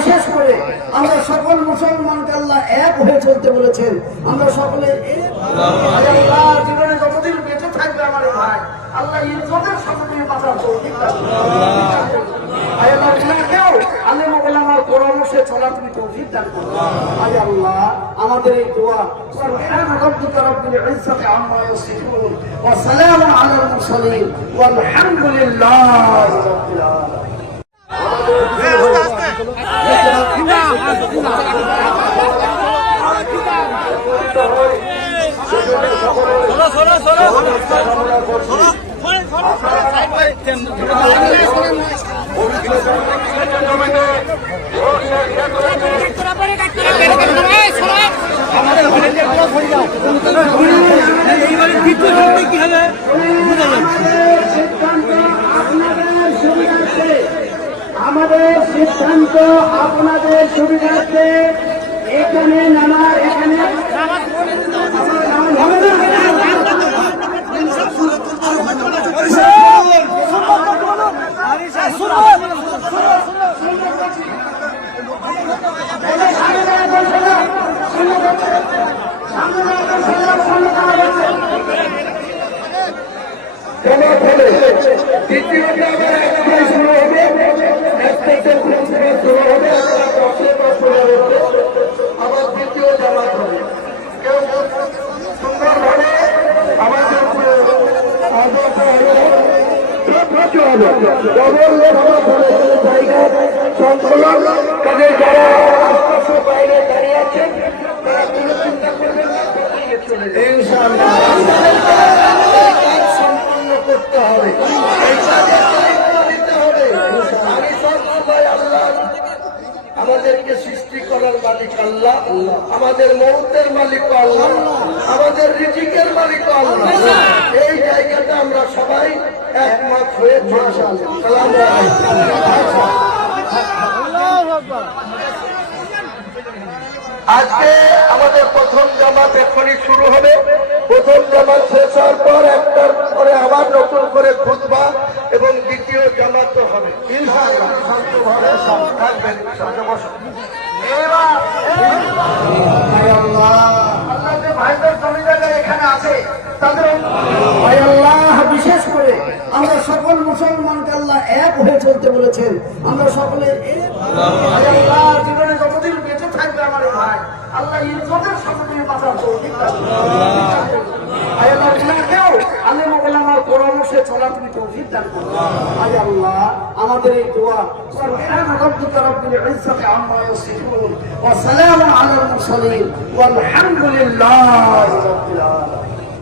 বিশেষ করে আমরা সকল মুসলমানকে আল্লাহ এক হয়ে চলতে বলেছেন। আমরা সকলে আল্লাহ জীবনে যতদিন বেঁচে থাকবে আমার ভাই আল্লাহ ইজ্জতের সাথে নিয়ে বাঁচার তৌফিক দান করুন। আল্লাহ তোমাকেও আলেম ওলামার পরামর্শে চলার তুমি তৌফিক দান করুন। আল্লাহ আমাদের এই দোয়া সুবহান রাব্বিকা রাব্বিল ইজ্জাতি আম্মা ইয়াসিফুন ওয়া সালামুন আলাল মুরসালিন ওয়ালহামদুলিল্লাহি রাব্বিল আলামিন। আমাদের সিদ্ধান্ত আপনাদের সুবিধার্থে এখানে নামার এখানে আবার দ্বিতীয় জামাত হবে। কেউ সুন্দরভাবে আমাদের কাজে যারা বাইরে দাঁড়িয়ে আছেন তারা কোনো চিন্তা করবেন না, চলে সম্পূর্ণ করতে হবে। আমাদেরকে সৃষ্টি করার মালিক আল্লাহ, আমাদের মৌতের মালিক আল্লাহ, আমাদের রিজিকের মালিক আল্লাহ। এই জায়গাটা আমরা সবাই একমত হয়ে আজকে আমাদের প্রথম জামাত এখনই শুরু হবে। প্রথম জামাত শেষ হওয়ার পর একটার পরে আবার নতুন করে খুতবা এবং দ্বিতীয় জামাত হবে। এখানে আছে তাদের বিশেষ করে আমরা সকল মুসলমানকে আল্লাহ এক হয়ে চলতে বলেছেন। আমরা সকলে জীবনে যতদিন বেঁচে থাকবে আমার ভাই আল্লাহ ইজ্জতের সাথে নিয়ে বাঁচার তৌফিক দান করুন। আল্লাহ তোমাকেও আলেম ওলামার পরামর্শে চলার তুমি তৌফিক দান করুন। আল্লাহ আমাদের এই দোয়া সুবহান রাব্বিকা রাব্বিল ইজ্জাতি আম্মা ইয়াসিফুন ওয়া সালামুন আলাল মুরসালিন ওয়ালহামদুলিল্লাহি